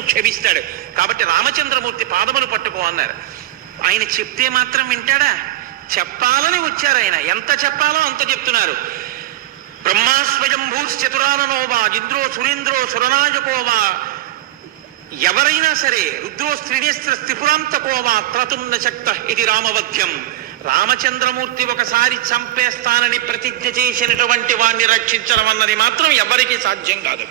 క్షమిస్తాడు. కాబట్టి రామచంద్రమూర్తి పాదములు పట్టుకో అన్నారు. ఆయన చెప్తే మాత్రం వింటాడా? చెప్పాలని వచ్చారు ఆయన. ఎంత చెప్పాలో అంత చెప్తున్నారు. బ్రహ్మా స్వయంభూశ్చతురాననోవా ఇంద్రో సురేంద్రో సురనాయకోవా, ఎవరైనా సరే రుద్రో స్త్రీనేస్త్ర త్రిపురాంతకోవా త్రతున్న శక్త ఇది రామవధ్యం. రామచంద్రమూర్తి ఒకసారి చంపేస్తానని ప్రతిజ్ఞ చేసినటువంటి వాణ్ణి రక్షించడం అన్నది మాత్రం ఎవరికీ సాధ్యం కాదు.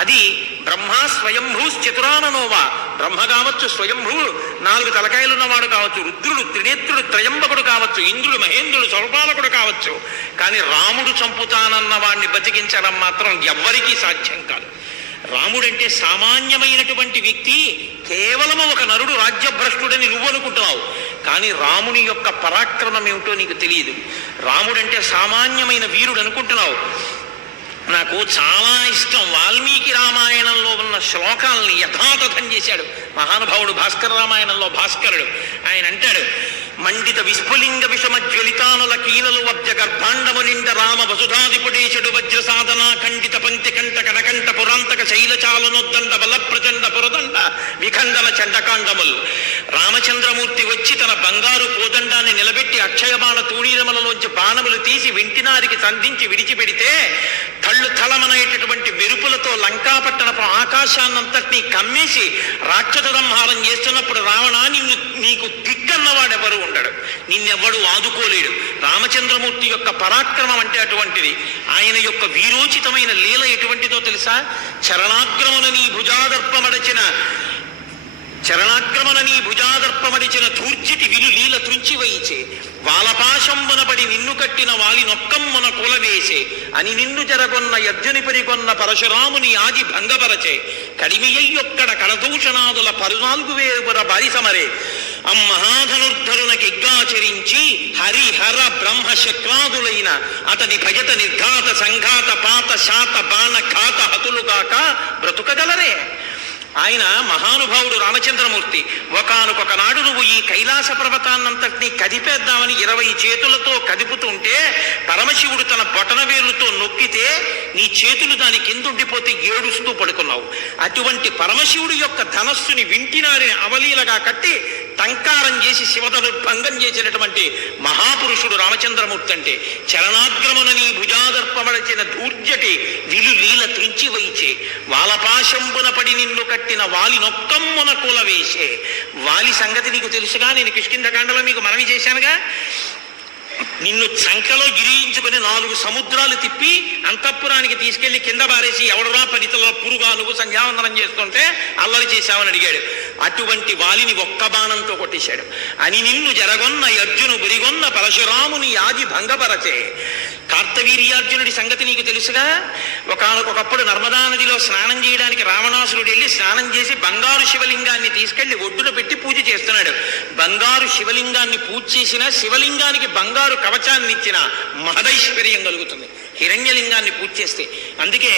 అది బ్రహ్మా స్వయంభూశ్చతురాననోవా, బ్రహ్మ కావచ్చు, స్వయంభూ 4 తలకాయలున్నవాడు కావచ్చు, రుద్రుడు త్రినేత్రుడు త్రయంబకుడు కావచ్చు, ఇంద్రుడు మహేంద్రుడు స్వరపాలకుడు కావచ్చు, కానీ రాముడు చంపుతానన్న వాణ్ణి బతికించడం మాత్రం ఎవ్వరికీ సాధ్యం కాదు. రాముడంటే సామాన్యమైనటువంటి వ్యక్తి, కేవలము ఒక నరుడు రాజ్యభ్రష్టుడని నువ్వు అనుకుంటున్నావు, కానీ రాముని యొక్క పరాక్రమం ఏమిటో నీకు తెలియదు. రాముడంటే సామాన్యమైన వీరుడు అనుకుంటున్నావు. నాకు చాలా ఇష్టం వాల్మీకి రామాయణంలో ఉన్న శ్లోకాలని యథాతథం చేశాడు మహానుభావుడు. భాస్కర రామాయణంలో భాస్కరుడు ఆయన అంటాడు, మండిత విస్ఫులింగ విషమ జ్వలితానుల కీలలు వబ్జ గర్భాండము నిండ రామ వసుధాధిపుడేశుడు వజ్ర సాధన ఖండిత పంతి కంట కనకంట పురాంతక శైలచాలనొద్దండ బల ప్రచండ పురదండ విఖండన చండకాండములు. రామచంద్రమూర్తి వచ్చి తన బంగారు కోదండాన్ని నిలబెట్టి అక్షయబాణ తూణీరములలోంచి బాణములు తీసి వింటినారికి సంధించి విడిచిపెడితే తళ్ళు తలమనేటటువంటి మెరుపులతో లంకాపట్టణపు ఆకాశాన్నంతటినీ కమ్మేసి రాక్షస సంహారం చేస్తున్నప్పుడు రావణ నీకు దిగ్గన్నవాడెవరు ఉండడు, నిన్నెవ్వడు ఆదుకోలేడు. రామచంద్రమూర్తి యొక్క పరాక్రమం అంటే అటువంటిది. ఆయన యొక్క వీరోచితమైన లీల ఎటువంటిదో తెలుసా? చరణాగ్రమున నీ భుజాదర్పమడిచిన ధూర్జిటి విలు లీల త్రుంచి వైచే, వాలపాశంబునబడి నిన్ను కట్టిన వాలి నొక్కమ్మున కులవేసే, అని నిన్ను జరగొన్న యర్జుని పరిగొన్న పరశురాముని ఆది భంగపరచే, కడిమియ్యొక్కడ కడదూషణాదుల 14,000 బారిసమరే, అమ్మహాధనుర్ధరునకిగ్గాచరించి హరిహర బ్రహ్మ శక్రాదులైన అతని భజత నిర్ఘాత సంఘాత పాత శాత బాణ ఘాత హతులుగాక బ్రతుకగలరే. ఆయన మహానుభావుడు రామచంద్రమూర్తి. ఒకానొక నాడు నువ్వు ఈ కైలాస పర్వతాన్నంతటినీ కదిపేద్దామని 20 చేతులతో కదుపుతుంటే పరమశివుడు తన బొటన వేలుతో నొక్కితే నీ చేతులు దాని కిందుండిపోతే ఏడుస్తూ పడుకున్నావు. అటువంటి పరమశివుడి యొక్క ధనస్సుని వింటినారిని అవలీలగా కట్టి టంకారం చేసి శివతను భంగం చేసినటువంటి మహాపురుషుడు రామచంద్రమూర్తి. అంటే చరణాగ్రమునని భుజాదర్పమడచిన ధూర్జటి విలు లీల త్రుంచి వైచే, వాలపాశంబున పడి నిన్ను కట్టిన వాలి నొక్కమ్మున కూలవేసే. వాలి సంగతి నీకు తెలుసుగా, నేను కిష్కింధకాండలో మీకు మనవి చేశానుగా. నిన్ను చంకలో గిరియించుకుని 4 సముద్రాలు తిప్పి అంతఃపురానికి తీసుకెళ్లి కింద బారేసి ఎవడరా పరితలో పురుగా నువ్వు సంధ్యావందనం చేస్తుంటే అల్లరి చేశావని అడిగాడు. అటువంటి వాలిని ఒక్క బాణంతో కొట్టేశాడు. అని నిన్ను జరగొన్న అర్జును బురిగొన్న పరశురాముని ఆది భంగపరచే. కార్తవీర్యార్జునుడి సంగతి నీకు తెలుసుగా. ఒకనొకప్పుడు నర్మదా నదిలో స్నానం చేయడానికి రావణాసురుడు వెళ్ళి స్నానం చేసి బంగారు శివలింగాన్ని తీసుకెళ్లి ఒడ్డున పెట్టి పూజ చేస్తున్నాడు. బంగారు శివలింగాన్ని పూజ చేసిన, శివలింగానికి బంగారు కవచాన్ని ఇచ్చిన మహదైశ్వర్యం కలుగుతుంది హిరణ్యలింగాన్ని పూజ చేస్తే. అందుకే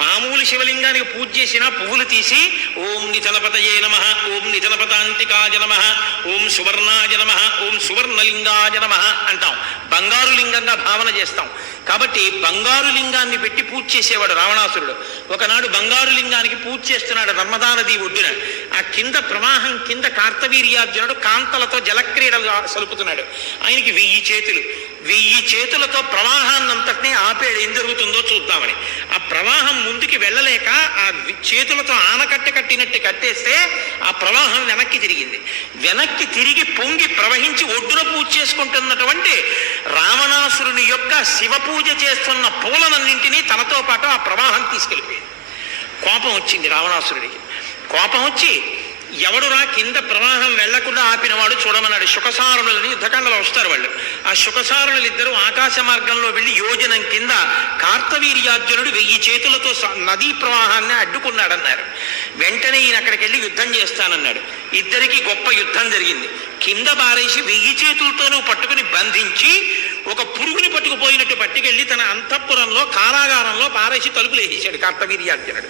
మామూలు శివలింగానికి పూజ చేసిన పువ్వులు తీసి ఓం నిజనపతయే నమః, ఓం నిజనపతాంతికాయ నమః, ఓం సువర్ణాయ నమః, ఓం సువర్ణలింగాయ నమః అంటాం. బంగారు లింగంగా భావన చేస్తాం. కాబట్టి బంగారు లింగాన్ని పెట్టి పూజ చేసేవాడు రావణాసురుడు. ఒకనాడు బంగారు లింగానికి పూజ చేస్తున్నాడు నర్మదా నది ఒడ్డున. ఆ కింద ప్రవాహం కింద కార్తవీర్యార్జునుడు కాంతలతో జలక్రీడలు సలుపుతున్నాడు. ఆయనకి 1000 చేతులు. 1000 చేతులతో ప్రవాహాన్నంతటినీ ఆపేడు. ఏం జరుగుతుందో చూద్దామని. ఆ ప్రవాహం ముందుకి వెళ్ళలేక ఆ చేతులతో ఆనకట్ట కట్టినట్టు కట్టేస్తే ఆ ప్రవాహం వెనక్కి తిరిగింది. వెనక్కి తిరిగి పొంగి ప్రవహించి ఒడ్డున పూజ చేసుకుంటున్నటువంటి రావణాసురుని యొక్క శివ పూజ చేస్తున్న పూలనన్నింటినీ తనతో పాటు ఆ ప్రవాహం తీసుకెళ్ళిపోయింది. కోపం వచ్చింది రావణాసురుడికి. కోపం వచ్చి ఎవడురా కింద ప్రవాహం వెళ్లకుండా ఆపినవాడు చూడమన్నాడు. శుకసారులని యుద్ధకాండలో వస్తారు వాళ్ళు. ఆ శుకసారులిద్దరూ ఆకాశ మార్గంలో వెళ్ళి యోజనం కింద కార్తవీర్యార్జునుడు 1000 చేతులతో నదీ ప్రవాహాన్ని అడ్డుకున్నాడన్నారు. వెంటనే ఈయన అక్కడికి వెళ్ళి యుద్ధం చేస్తానన్నాడు. ఇద్దరికి గొప్ప యుద్ధం జరిగింది. కింద బారేసి 1000 చేతులతోనూ పట్టుకుని బంధించి ఒక పురుగుని పట్టుకుపోయినట్టు పట్టుకెళ్ళి తన అంతఃపురంలో కారాగారంలో పారేసి తలుపులు వేసేశాడు కార్తవీర్యార్జునుడు.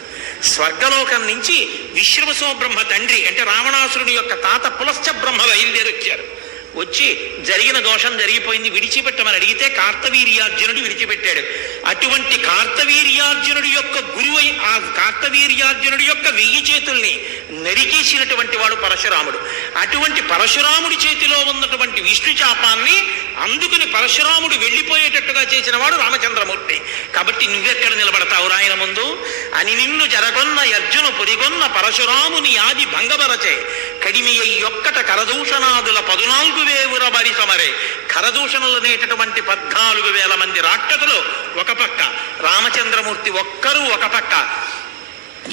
స్వర్గలోకం నుంచి విశ్రవసో బ్రహ్మ తండ్రి అంటే రావణాసురుని యొక్క తాత పులశ్చ బ్రహ్మ బయలుదేరొచ్చారు. వచ్చి జరిగిన దోషం జరిగిపోయింది విడిచిపెట్టమని అడిగితే కార్తవీర్యార్జునుడు విడిచిపెట్టాడు. అటువంటి కార్తవీర్యార్జునుడి యొక్క గురువై ఆ కార్తవీర్యార్జునుడి యొక్క 1000 చేతుల్ని నరికేసినటువంటి వాడు పరశురాముడు. అటువంటి పరశురాముడి చేతిలో ఉన్నటువంటి విష్ణు చాపాన్ని అందుకుని పరశురాముడు వెళ్ళిపోయేటట్టుగా చేసిన వాడు రామచంద్రమూర్తి. కాబట్టి నువ్వెక్కడ నిలబడతావు రాయన ముందు అని నిన్ను జరగొన్న అర్జును పొరిగొన్న పరశురాముని ఆది భంగబరచే కడిమి యొక్కట కరదూషణాదుల 14,000 బరి సమరే. కరదూషణలు అనేటటువంటి 14,000 మంది రాక్షసులు ఒక పక్క, రామచంద్రమూర్తి ఒక్కరూ ఒక పక్క.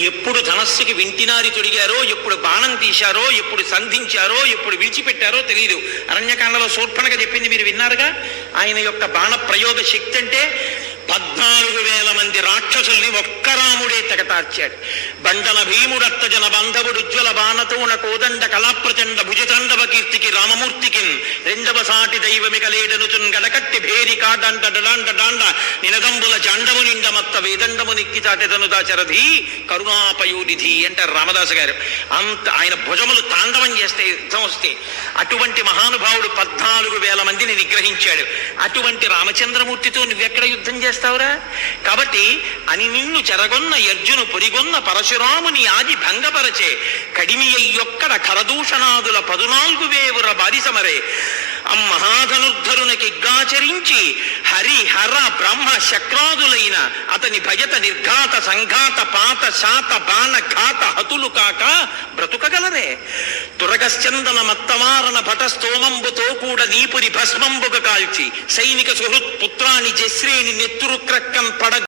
ఎప్పుడు ధనస్సుకి వింటినారి తొడిగారో, ఎప్పుడు బాణం తీశారో, ఎప్పుడు సంధించారో, ఎప్పుడు విడిచిపెట్టారో తెలియదు. అరణ్యకాండలో శూర్పణఖ చెప్పింది మీరు విన్నారుగా. ఆయన యొక్క బాణ ప్రయోగ శక్తి అంటే 14,000 మంది రాక్షసుల్ని ఒక్క రాముడే తెగటార్చాడు. బండన భీముడత్తజన బంధవుడు ఉజ్వల బాణతోన కోదండ కళాప్రచండ భుజతండవ కీర్తికి రామమూర్తికి రెండవ సాటి దైవమిక లేడనుచున్ గడకట్టి భేరికా దండ డాండ డాండ నినదంబుల జాండము నిండ మత్త వేదండము నిక్కి చాటెదను దాచరధి కరుణాపయోనిధి అంటారు రామదాసు గారు. అంత ఆయన భుజములు తాండవం చేస్తే యుద్ధం వస్తే అటువంటి మహానుభావుడు 14,000 మందిని నిగ్రహించాడు. అటువంటి రామచంద్రమూర్తితో నువ్వెక్కడ యుద్ధం చేస్తావురా? కాబట్టి అని నిన్ను చెరగొన్న అర్జును పొరిగొన్న పరశురాముని ఆది భంగపరచే కడిమి యొక్కడ కరదూషణాదుల 14,000 బారి సమరే. మహాధనుర్ధరునకిగ్గాచరించి హరి హర బ్రహ్మ శక్రాదులైన అతని భయత నిర్ఘాత సంఘాత పాత శాత బాణ ఘాత హతులు కాక బ్రతుకగలరే. తురగశ్చందన మత్తమారణ భటస్తోమంబుతో కూడా నీపురి భస్మంబుగ కాల్చి సైనిక సుహృత్ పుత్రాని జశ్రేణి నెత్తురు క్రక్కం పడ